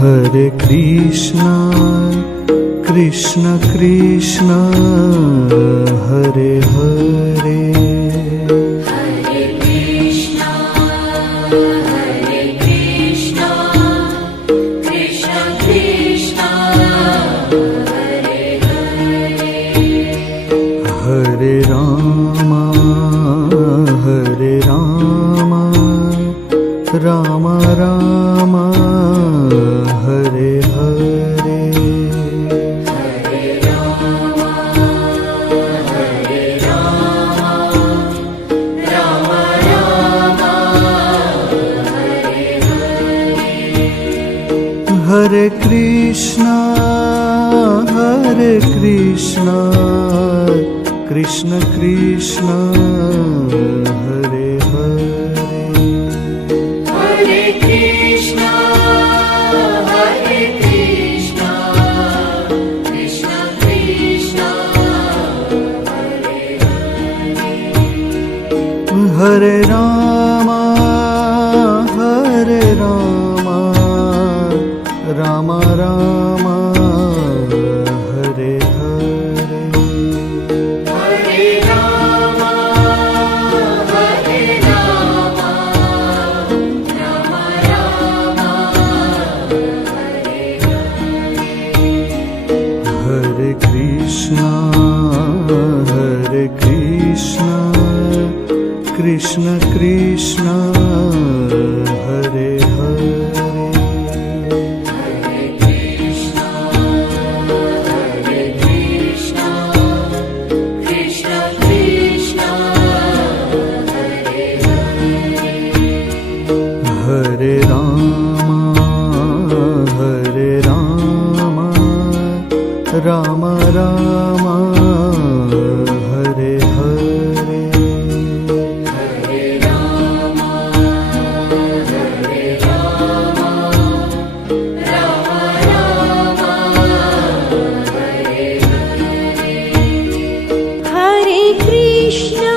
Hare Krishna, Krishna Krishna, Hare Hare. Hare Krishna, Krishna Krishna, Hare Hare. Hare Rama, Rama Rama, Hare Hare. Hare Rama, Rama Rama, Hare Hare. Hare Krishna, Krishna Krishna, Hare Hare. Hare Krishna, Krishna Krishna, Hare Hare. Hare Rama, Rama Rama, Hare Hare. Hare Rama, Rama Rama, Hare Hare. Hare Krishna, Krishna Krishna, Hare Hare. Hare Krishna, Krishna Krishna, Hare Hare. Hare Rama, Rama Rama, Hare Hare. Hare Rama, Rama Rama, Hare Hare. Hare Krishna,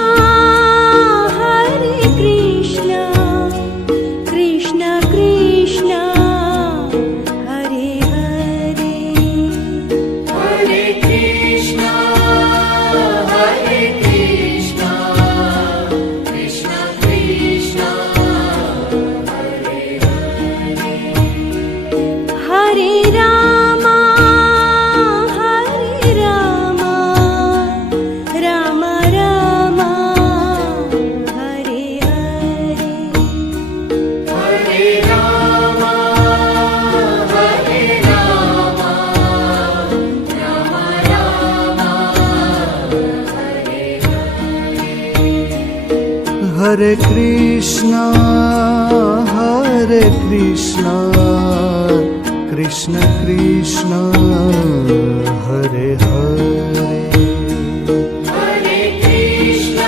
Krishna Krishna, Hare Hare. Hare Krishna, Krishna Krishna, Hare Hare. Hare Rama, Rama Rama, Hare Hare. Hare Rama, Rama Rama, Hare Hare. Hare Krishna, Krishna Krishna, Hare Hare. Hare Krishna,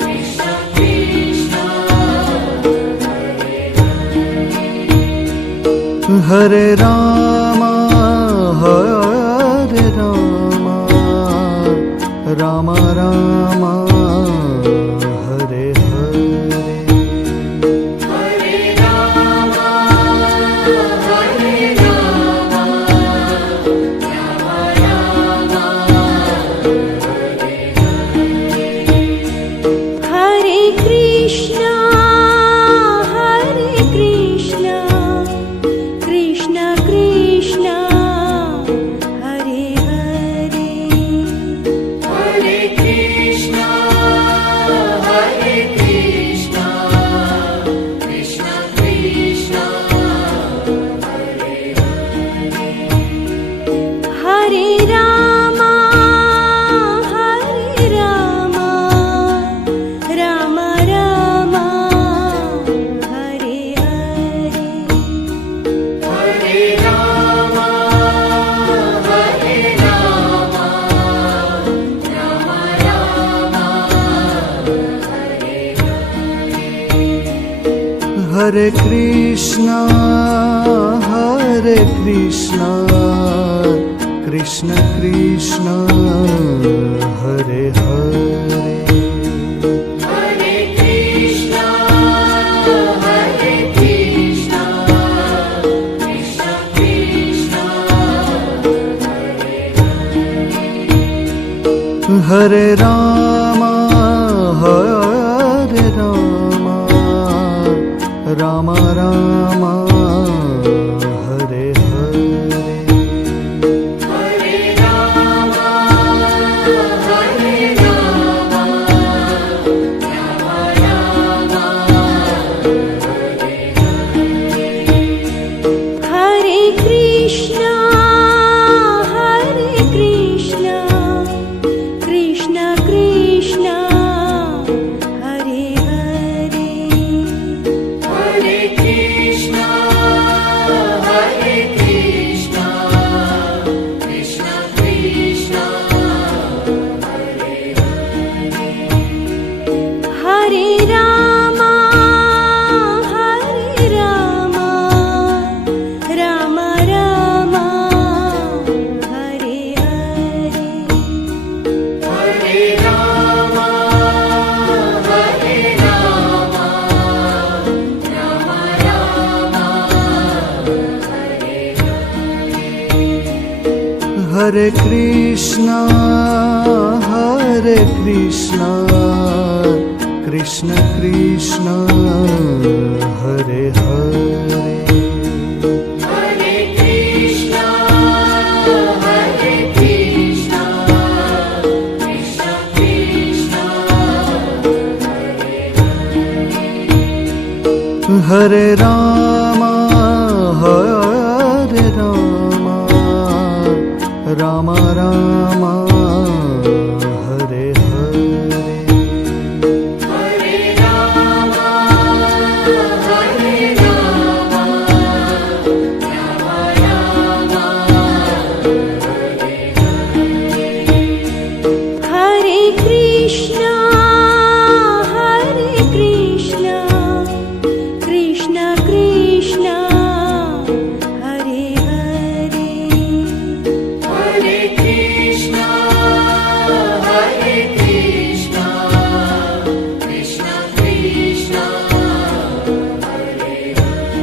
Krishna Krishna, Hare Hare. Hare Rama, Rama Rama, Hare Hare. Hare Rama, Rama Rama, Hare Hare. Hare Krishna, Krishna Krishna, Hare Hare. Hare Krishna, Krishna Krishna, Hare Hare. Hare Rama, Rama Rama, Hare Hare. Hare Rama, Rama Rama, Hare Hare. Hare Krishna, Krishna Krishna, Hare Hare. Hare Hare Rama, Hare Rama, Rama Rama, Hare Hare. Hare Rama, Hare Rama, Rama Rama, Hare Hare. Hare Krishna, Hare Krishna, Krishna Krishna, Hare Hare. Hare Krishna, Hare Krishna, Krishna Krishna, Hare Hare. Hare Rama, Hare Rama, Rama Rama, Hare Hare. Hare Rama, Hare Rama, Rama Rama, Hare Hare. Hare Krishna, Hare Krishna, Krishna Krishna, Hare Hare. Hare Krishna, Hare Krishna, Krishna Krishna, Hare Hare. Hare Rama, Hare Rama, Rama Rama, Hare Hare. Hare Rama, Hare Rama, Rama Rama, Hare Hare. Hare Krishna, Hare Krishna, Krishna Krishna, Hare Hare. Hare Krishna, Hare Krishna, Krishna Krishna, Hare Hare.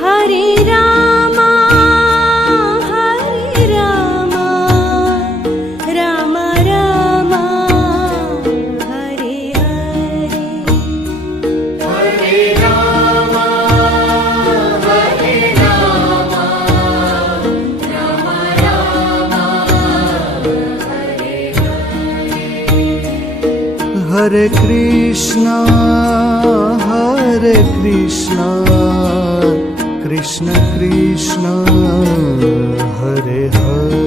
Hare Rama, Hare Rama, Rama Rama, Hare Hare. Hare Rama, Hare Rama, Rama Rama, Hare Hare. Hare Krishna, Hare Krishna, Krishna Krishna, Hare Hare.